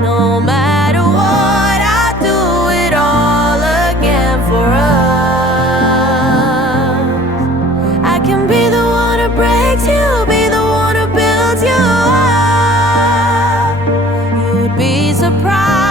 No matter what, I do it all again for us. I can be the one who breaks you, be the one who builds you up. You'd be surprised